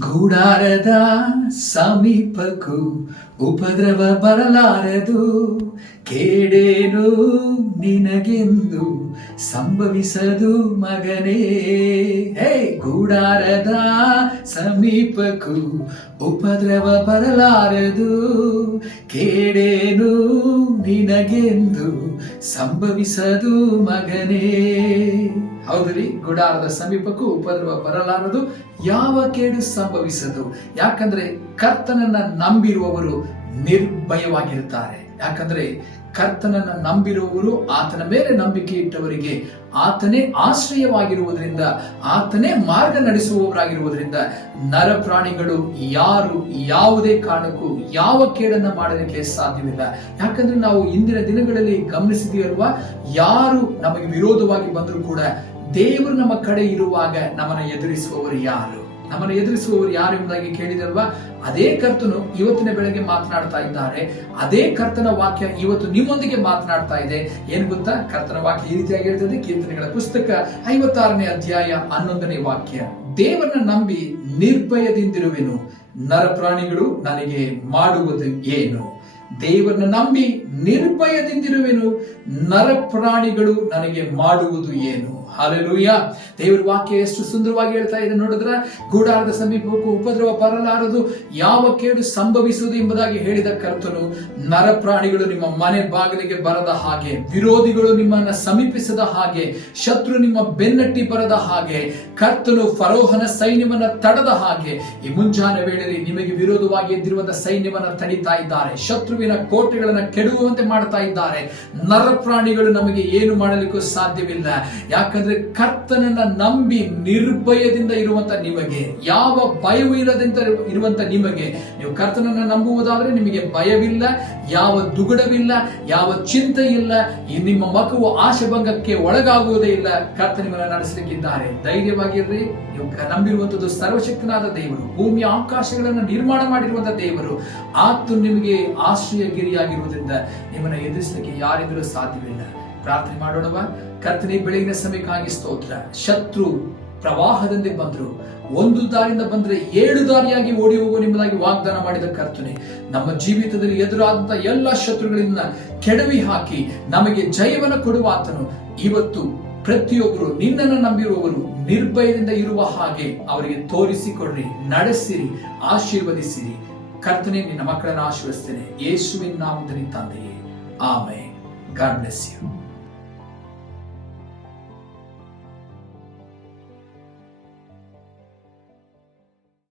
ಗುಡಾರದ ಸಮೀಪಕ್ಕೂ ಉಪದ್ರವ ಬರಲಾರದು. ಕೇಡೇನು ನಿನಗೆಂದು ಸಂಭವಿಸದು ಮಗನೇ. ಹೇ ಗೂಡಾರದ ಸಮೀಪಕ್ಕೂ ಉಪದ್ರವ ಬರಲಾರದು. ಕೇಡೇನು ನಿನಗೆಂದು ಸಂಭವಿಸದು ಮಗನೇ. ಹೌದ್ರಿ? ಗುಡಾರದ ಸಮೀಪಕ್ಕೂ ಉಪದ್ರವ ಬರಲಾರದು. ಯಾವ ಕೇಡು ಸಂಭವಿಸದು? ಯಾಕಂದ್ರೆ ಕರ್ತನನ್ನ ನಂಬಿರುವವರು ನಿರ್ಭಯವಾಗಿರುತ್ತಾರೆ. ಯಾಕಂದ್ರೆ ಕರ್ತನನ್ನ ನಂಬಿರುವವರು ಆತನ ಮೇಲೆ ನಂಬಿಕೆ ಇಟ್ಟವರಿಗೆ ಆತನೇ ಆಶ್ರಯವಾಗಿರುವುದರಿಂದ, ಆತನೇ ಮಾರ್ಗ ನಡೆಸುವವರಾಗಿರುವುದರಿಂದ ನರ ಪ್ರಾಣಿಗಳು ಯಾರು ಯಾವುದೇ ಕಾರಣಕ್ಕೂ ಯಾವ ಕೇಡನ್ನ ಮಾಡಲಿಕ್ಕೆ ಸಾಧ್ಯವಿಲ್ಲ. ಯಾಕಂದ್ರೆ ನಾವು ಇಂದಿನ ದಿನಗಳಲ್ಲಿ ಗಮನಿಸಿದೀವಲ್ವಾ ಯಾರು ನಮಗೆ ವಿರೋಧವಾಗಿ ಬಂದರೂ ಕೂಡ ದೇವರು ನಮ್ಮ ಕಡೆ ಇರುವಾಗ ನಮ್ಮನ್ನು ಎದುರಿಸುವವರು ಯಾರು? ನಮ್ಮನ್ನು ಎದುರಿಸುವವರು ಯಾರು ಎಂಬುದಾಗಿ ಕೇಳಿದಲ್ವಾ? ಅದೇ ಕರ್ತನು ಇವತ್ತಿನ ಬೆಳಗ್ಗೆ ಮಾತನಾಡ್ತಾ ಇದ್ದಾರೆ. ಅದೇ ಕರ್ತನ ವಾಕ್ಯ ಇವತ್ತು ನಿಮ್ಮೊಂದಿಗೆ ಮಾತನಾಡ್ತಾ ಇದೆ. ಏನ್ ಗೊತ್ತಾ? ಕರ್ತನ ವಾಕ್ಯ ಈ ರೀತಿಯಾಗಿ ಹೇಳ್ತದೆ. ಕೀರ್ತನೆಗಳ ಪುಸ್ತಕ ಐವತ್ತಾರನೇ ಅಧ್ಯಾಯ ಹನ್ನೊಂದನೇ ವಾಕ್ಯ. ದೇವರನ್ನ ನಂಬಿ ನಿರ್ಭಯದಿಂದಿರುವೆನು. ನರ ಪ್ರಾಣಿಗಳು ನನಗೆ ಮಾಡುವುದು ಏನು? ದೇವರನ್ನ ನಂಬಿ ನಿರ್ಭಯದಿಂದಿರುವೆನು. ನರ ಪ್ರಾಣಿಗಳು ನನಗೆ ಮಾಡುವುದು ಏನು? ಹಾಲೆಲೂಯ. ದೇವರ ವಾಕ್ಯ ಎಷ್ಟು ಸುಂದರವಾಗಿ ಹೇಳ್ತಾ ಇದೆ ನೋಡಿದ್ರೆ, ಗೂಡಾರದ ಸಮೀಪಕ್ಕೂ ಉಪದ್ರವ ಬರಲಾರದು, ಯಾವ ಕೇಡು ಸಂಭವಿಸುವುದು ಎಂಬುದಾಗಿ ಹೇಳಿದ ಕರ್ತನು ನರ ಪ್ರಾಣಿಗಳು ನಿಮ್ಮ ಮನೆ ಬಾಗಿಲಿಗೆ ಬರದ ಹಾಗೆ, ವಿರೋಧಿಗಳು ನಿಮ್ಮನ್ನ ಸಮೀಪಿಸದ ಹಾಗೆ, ಶತ್ರು ನಿಮ್ಮ ಬೆನ್ನಟ್ಟಿ ಬರದ ಹಾಗೆ, ಕರ್ತನು ಫರೋಹನ ಸೈನ್ಯವನ್ನ ತಡದ ಹಾಗೆ, ಈ ಮುಂಜಾನೆ ವೇಳೆಯಲ್ಲಿ ನಿಮಗೆ ವಿರೋಧವಾಗಿ ಎದ್ದಿರುವಂತಹ ಸೈನ್ಯವನ್ನ ತಡಿತಾ ಇದ್ದಾರೆ, ಶತ್ರುವಿನ ಕೋಟೆಗಳನ್ನ ಕೆಡುವಂತೆ ಮಾಡ್ತಾ ಇದ್ದಾರೆ ನರ ಪ್ರಾಣಿಗಳು ನಮಗೆ ಏನು ಮಾಡಲಿಕ್ಕೂ ಸಾಧ್ಯವಿಲ್ಲ. ಯಾಕಂದ್ರೆ ಕರ್ತನನ್ನ ನಂಬಿ ನಿರ್ಭಯದಿಂದ ಇರುವಂತ ನಿಮಗೆ, ಯಾವ ಭಯವೂ ಇಲ್ಲದಂತ ಇರುವಂತ ನಿಮಗೆ, ನೀವು ಕರ್ತನನ್ನ ನಂಬುವುದಾದ್ರೆ ನಿಮಗೆ ಭಯವಿಲ್ಲ, ಯಾವ ದುಗುಡವಿಲ್ಲ, ಯಾವ ಚಿಂತೆ ಇಲ್ಲ ನಿಮ್ಮ ಮಗುವು ಆಶೆಭಂಗಕ್ಕೆ ಒಳಗಾಗುವುದೇ ಇಲ್ಲ ಕರ್ತ ನಿಮ್ಮನ್ನ ನಡೆಸಲಿಕ್ಕಿದ್ದಾರೆ. ಧೈರ್ಯವಾಗಿರ್ರಿ, ನೀವು ನಂಬಿರುವಂತದ್ದು ಸರ್ವಶಕ್ತನಾದ ದೇವರು, ಭೂಮಿಯ ಆಕಾಶಗಳನ್ನು ನಿರ್ಮಾಣ ಮಾಡಿರುವಂತ ದೇವರು. ಆತು ನಿಮಗೆ ಆಶ್ರಯ ಗಿರಿಯಾಗಿರುವುದರಿಂದ ನಿಮ್ಮನ್ನ ಎದುರಿಸಲಿಕ್ಕೆ ಯಾರಿಂದಲೂ ಸಾಧ್ಯವಿಲ್ಲ. ಪ್ರಾರ್ಥನೆ ಮಾಡೋಣವ. ಕರ್ತನೆ, ಬೆಳಗಿನ ಸಮಯಕ್ಕಾಗಿ ಸ್ತೋತ್ರ. ಶತ್ರು ಪ್ರವಾಹದಂತೆ ಬಂದ್ರು. ಒಂದು ದಾರಿಯಿಂದ ಬಂದ್ರೆ ಏಳು ದಾರಿಯಾಗಿ ಓಡಿ ಹೋಗುವ ನಿಮ್ಮದಾಗಿ ವಾಗ್ದಾನ ಮಾಡಿದ ಕರ್ತನೆ, ನಮ್ಮ ಜೀವಿತದಲ್ಲಿ ಎದುರಾದಂತಹ ಎಲ್ಲ ಶತ್ರುಗಳಿಂದ ಕೆಡವಿ ಹಾಕಿ ನಮಗೆ ಜಯವನ್ನು ಕೊಡುವ ಆತನು. ಇವತ್ತು ಪ್ರತಿಯೊಬ್ಬರು ನಿನ್ನನ್ನು ನಂಬಿರುವವರು ನಿರ್ಭಯದಿಂದ ಇರುವ ಹಾಗೆ ಅವರಿಗೆ ತೋರಿಸಿಕೊಡ್ರಿ, ನಡೆಸಿರಿ, ಆಶೀರ್ವದಿಸಿರಿ. ಕರ್ತನೆ, ನಿನ್ನ ಮಕ್ಕಳನ್ನು ಆಶೀರ್ವದಿಸ್ತೇನೆ. ಯೇಸುವಿನ ನಾಮದಲ್ಲಿ ತಂದೆಯೇ. ಆಮೆ ಗಾಡ್ ಬ್ಲೆಸ್